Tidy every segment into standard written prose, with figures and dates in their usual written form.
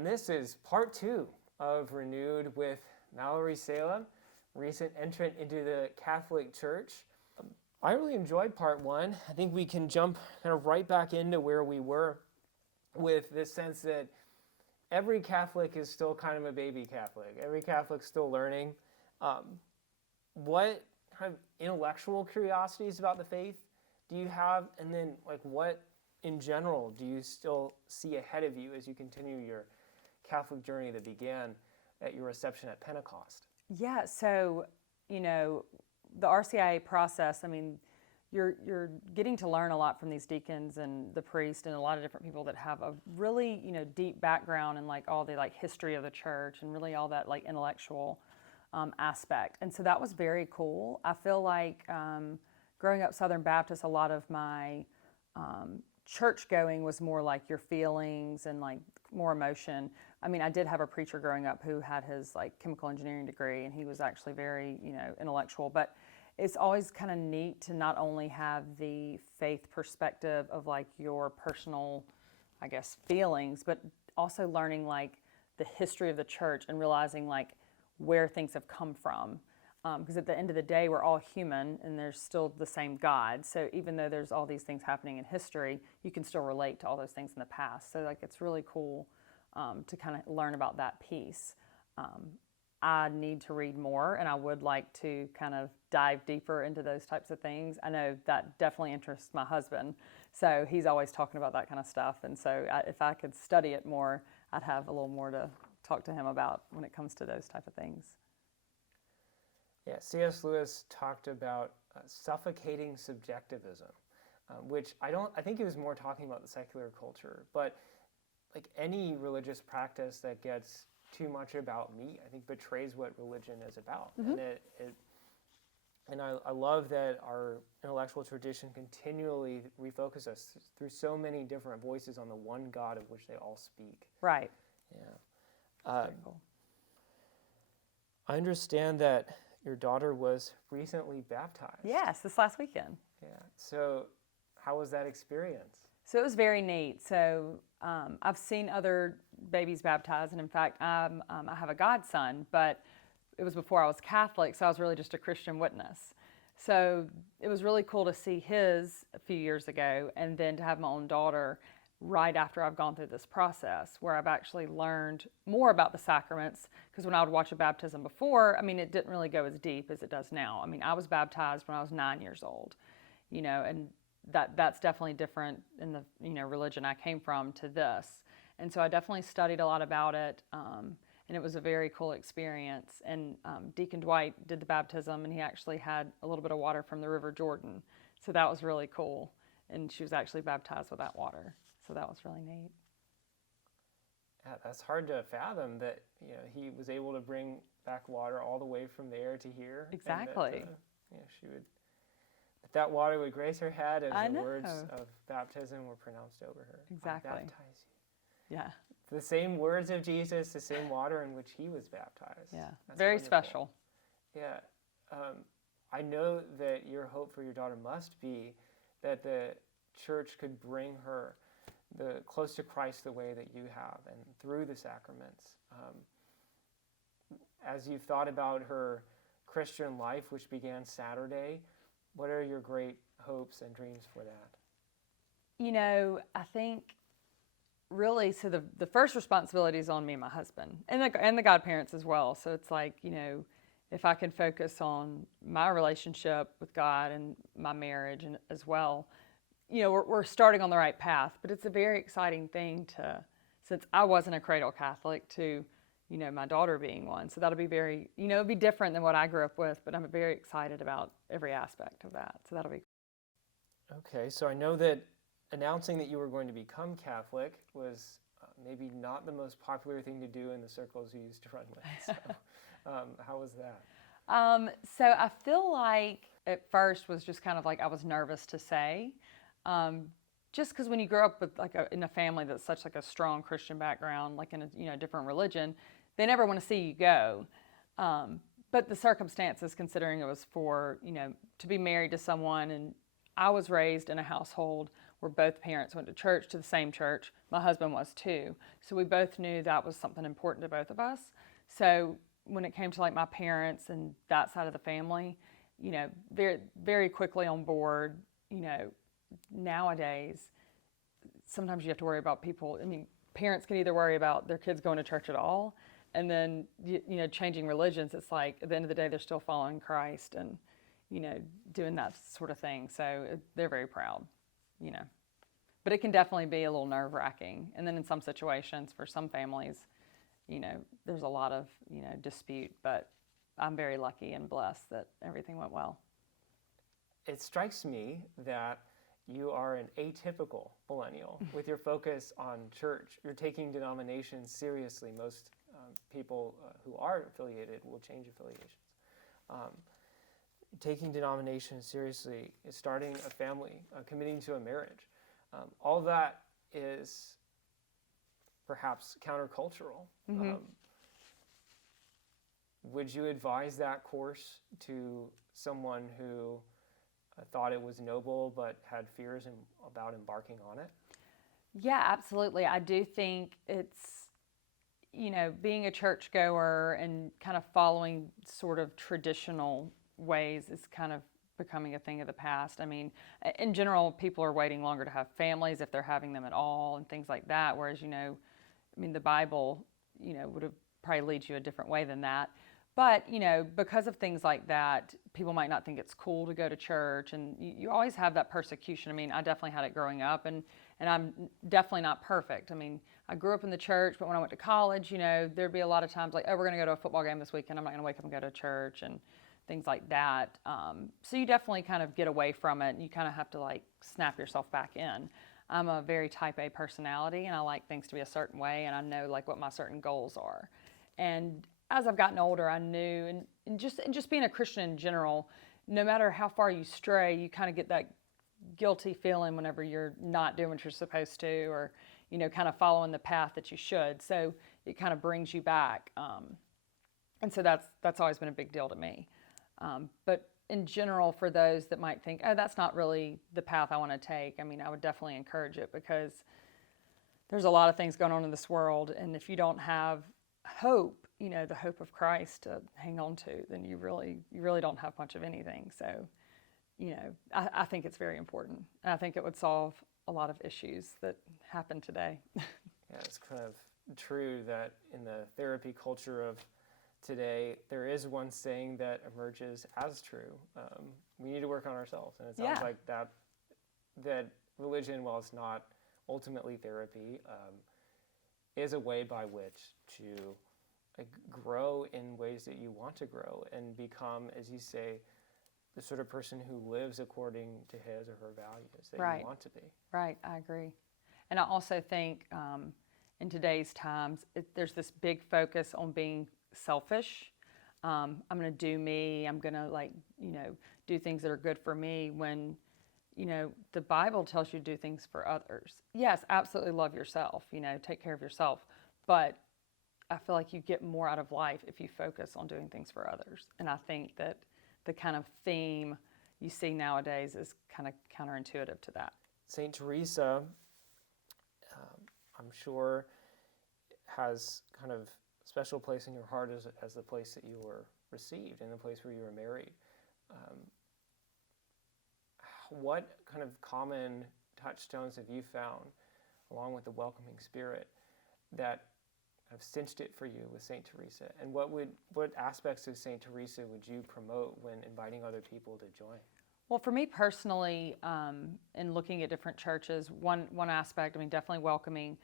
And this is part 2 of Renewed with Malorie Salem, recent entrant into the Catholic Church. I really enjoyed part 1. I think we can jump kind of right back into where we were with this sense that every Catholic is still kind of a baby Catholic. Every Catholic's still learning. What kind of intellectual curiosities about the faith do you have? And then, what in general do you still see ahead of you as you continue your Catholic journey that began at your reception at Pentecost? Yeah, so, the RCIA process, you're getting to learn a lot from these deacons and the priest and a lot of different people that have a really, deep background in all the history of the church and really all that intellectual aspect. And so that was very cool. I feel like growing up Southern Baptist, a lot of my church going was more like your feelings and more emotion. I did have a preacher growing up who had his chemical engineering degree, and he was actually very, intellectual, but it's always kind of neat to not only have the faith perspective of your personal, feelings, but also learning the history of the church and realizing where things have come from. Because at the end of the day, we're all human and there's still the same God. So even though there's all these things happening in history, you can still relate to all those things in the past. So it's really cool to kind of learn about that piece. I need to read more, and I would like to kind of dive deeper into those types of things. I know that definitely interests my husband, so he's always talking about that kind of stuff. And so if I could study it more, I'd have a little more to talk to him about when it comes to those type of things. Yeah, C.S. Lewis talked about suffocating subjectivism, which I think he was more talking about the secular culture, but any religious practice that gets too much about me, I think betrays what religion is about. Mm-hmm. And I love that our intellectual tradition continually refocuses us through so many different voices on the one God of which they all speak. Right. Yeah. Cool. I understand that your daughter was recently baptized. Yes, this last weekend. Yeah. So how was that experience? So it was very neat. So I've seen other babies baptized, and in fact, I have a godson, but it was before I was Catholic, so I was really just a Christian witness. So it was really cool to see his a few years ago, and then to have my own daughter right after I've gone through this process, where I've actually learned more about the sacraments. Because when I would watch a baptism before, it didn't really go as deep as it does now. I was baptized when I was 9 years old, and that's definitely different in the religion I came from to this. And so I definitely studied a lot about it, and it was a very cool experience. And Deacon Dwight did the baptism, and he actually had a little bit of water from the River Jordan. So that was really cool. And she was actually baptized with that water. So that was really neat. Yeah, that's hard to fathom that he was able to bring back water all the way from there to here. Exactly. That water would grace her head as the words of baptism were pronounced over her. Exactly. I baptize you. Yeah. The same words of Jesus, the same water in which he was baptized. Yeah. That's very wonderful. Special. Yeah. I know that your hope for your daughter must be that the church could bring her close to Christ the way that you have and through the sacraments. As you've thought about her Christian life, which began Saturday, what are your great hopes and dreams for that? I think really, so the first responsibility is on me and my husband and the godparents as well. So it's if I can focus on my relationship with God and my marriage and as well, we're starting on the right path. But it's a very exciting thing since I wasn't a cradle Catholic, to my daughter being one. So that'll be very, it'll be different than what I grew up with, but I'm very excited about every aspect of that. So that'll be. Okay, so I know that announcing that you were going to become Catholic was maybe not the most popular thing to do in the circles you used to run with. So how was that? So I feel like at first was just kind of I was nervous to say, just because when you grow up with in a family that's such a strong Christian background, in a different religion, they never want to see you go. But the circumstances, considering it was for to be married to someone, and I was raised in a household where both parents went to church, to the same church. My husband was too. So we both knew that was something important to both of us. So when it came to like my parents and that side of the family, you know, very, very quickly on board. You know, nowadays, sometimes you have to worry about people. I mean, parents can either worry about their kids going to church at all, and then, you know, changing religions. It's like at the end of the day, they're still following Christ and, you know, doing that sort of thing. So they're very proud, you know. But it can definitely be a little nerve-wracking. And then in some situations, for some families, you know, there's a lot of, you know, dispute. But I'm very lucky and blessed that everything went well. It strikes me that you are an atypical millennial with your focus on church. You're taking denominations seriously. Most people who are affiliated will change affiliations. Taking denominations seriously is starting a family, committing to a marriage. All that is perhaps countercultural. Mm-hmm. Would you advise that course to someone who thought it was noble but had fears about embarking on it? Yeah, absolutely. I do think it's, you know, being a churchgoer and kind of following sort of traditional ways is kind of becoming a thing of the past. I mean, in general, people are waiting longer to have families if they're having them at all and things like that. Whereas, you know, I mean, the Bible, you know, would have probably lead you a different way than that. But, you know, because of things like that, people might not think it's cool to go to church. And you always have that persecution. I mean, I definitely had it growing up, and I'm definitely not perfect. I mean, I grew up in the church, but when I went to college, you know, there'd be a lot of times like, oh, we're going to go to a football game this weekend. I'm not going to wake up and go to church and things like that. So you definitely kind of get away from it, and you kind of have to like snap yourself back in. I'm a very type A personality, and I like things to be a certain way, and I know like what my certain goals are. And as I've gotten older, I knew, and just being a Christian in general, no matter how far you stray, you kind of get that guilty feeling whenever you're not doing what you're supposed to, or, you know, kind of following the path that you should. So it kind of brings you back. And so that's always been a big deal to me. But in general, for those that might think, oh, that's not really the path I want to take, I mean, I would definitely encourage it, because there's a lot of things going on in this world. And if you don't have hope, you know, the hope of Christ to hang on to, then you really don't have much of anything. So, you know, I think it's very important. And I think it would solve a lot of issues that happen today. Yeah, it's kind of true that in the therapy culture of today, there is one saying that emerges as true. We need to work on ourselves. And it sounds like that religion, while it's not ultimately therapy, is a way by which to grow in ways that you want to grow and become, as you say, the sort of person who lives according to his or her values that you want to be. Right, I agree. And I also think in today's times, there's this big focus on being selfish. I'm going to do me. I'm going to, like, you know, do things that are good for me, when, you know, the Bible tells you to do things for others. Yes, absolutely love yourself, you know, take care of yourself. But I feel like you get more out of life if you focus on doing things for others. And I think that the kind of theme you see nowadays is kind of counterintuitive to that. St. Theresa, I'm sure, has kind of a special place in your heart as the place that you were received and the place where you were married. What kind of common touchstones have you found, along with the welcoming spirit, that have cinched it for you with St. Theresa? And what aspects of St. Theresa would you promote when inviting other people to join? Well, for me personally, in looking at different churches, one aspect, I mean, definitely welcoming.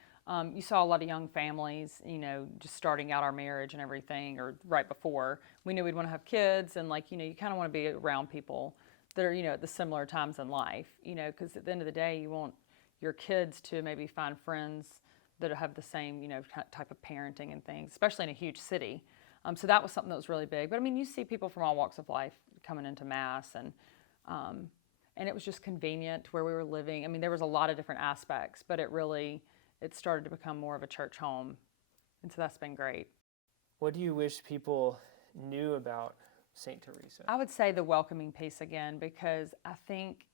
You saw a lot of young families, you know, just starting out our marriage and everything, or right before. We knew we'd want to have kids, and, like, you know, you kind of want to be around people that are, you know, at the similar times in life, you know, because at the end of the day, you want your kids to maybe find friends that have the same, you know, type of parenting and things, especially in a huge city. So that was something that was really big. But I mean, you see people from all walks of life coming into Mass, and it was just convenient where we were living. I mean, there was a lot of different aspects, but it started to become more of a church home. And so that's been great. What do you wish people knew about St. Theresa? I would say the welcoming piece again, because I think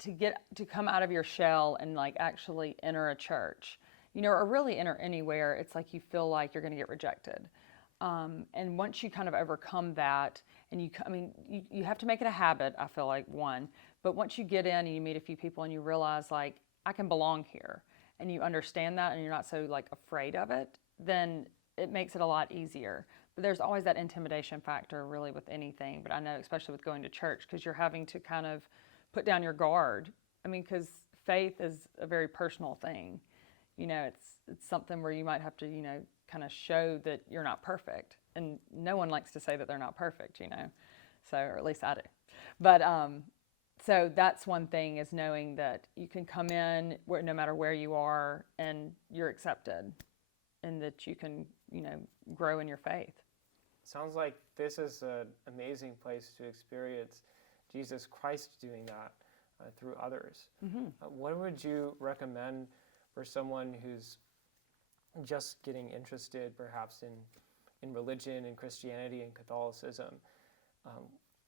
to come out of your shell and like actually enter a church, you know, or really enter anywhere, it's like you feel like you're going to get rejected. And once you kind of overcome that, and you have to make it a habit, I feel like, one, but once you get in and you meet a few people and you realize like, I can belong here, and you understand that and you're not so like afraid of it, then it makes it a lot easier. But there's always that intimidation factor really with anything, but I know especially with going to church, because you're having to kind of put down your guard. I mean, because faith is a very personal thing. You know, it's something where you might have to, you know, kind of show that you're not perfect. And no one likes to say that they're not perfect, you know, so, or at least I do. But so that's one thing, is knowing that you can come in no matter where you are and you're accepted, and that you can, you know, grow in your faith. Sounds like this is an amazing place to experience Jesus Christ doing that through others. Mm-hmm. What would you recommend for someone who's just getting interested perhaps in religion and Christianity and Catholicism?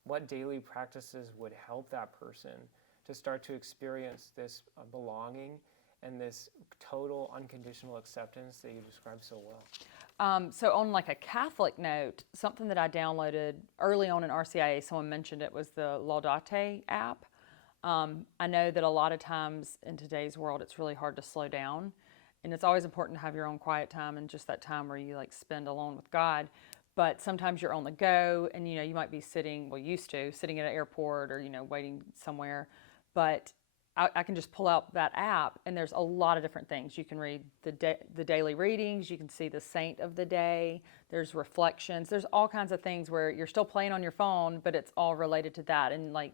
What daily practices would help that person to start to experience this belonging and this total unconditional acceptance that you described so well? So on like a Catholic note, something that I downloaded early on in RCIA, someone mentioned it, was the Laudate app. I know that a lot of times in today's world, it's really hard to slow down. And it's always important to have your own quiet time and just that time where you like spend alone with God. But sometimes you're on the go, and you know, you might be sitting at an airport, or, you know, waiting somewhere. But I can just pull out that app, and there's a lot of different things. You can read the daily readings, you can see the saint of the day, there's reflections, there's all kinds of things where you're still playing on your phone, but it's all related to that. And like,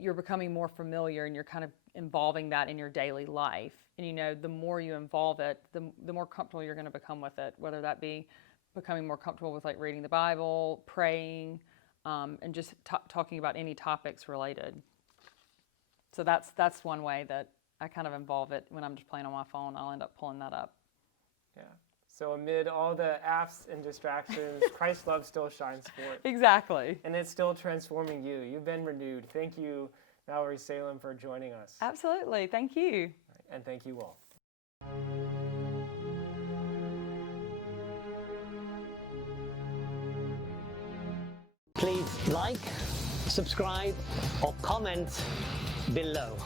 you're becoming more familiar, and you're kind of involving that in your daily life. And you know, the more you involve it, the more comfortable you're going to become with it, whether that be becoming more comfortable with like reading the Bible, praying, and just talking about any topics related. So that's one way that I kind of involve it. When I'm just playing on my phone, I'll end up pulling that up. Yeah. So amid all the apps and distractions, Christ's love still shines forth. Exactly. And it's still transforming you. You've been renewed. Thank you, Malorie Salem, for joining us. Absolutely. Thank you. And thank you all. Please like, subscribe, or comment below.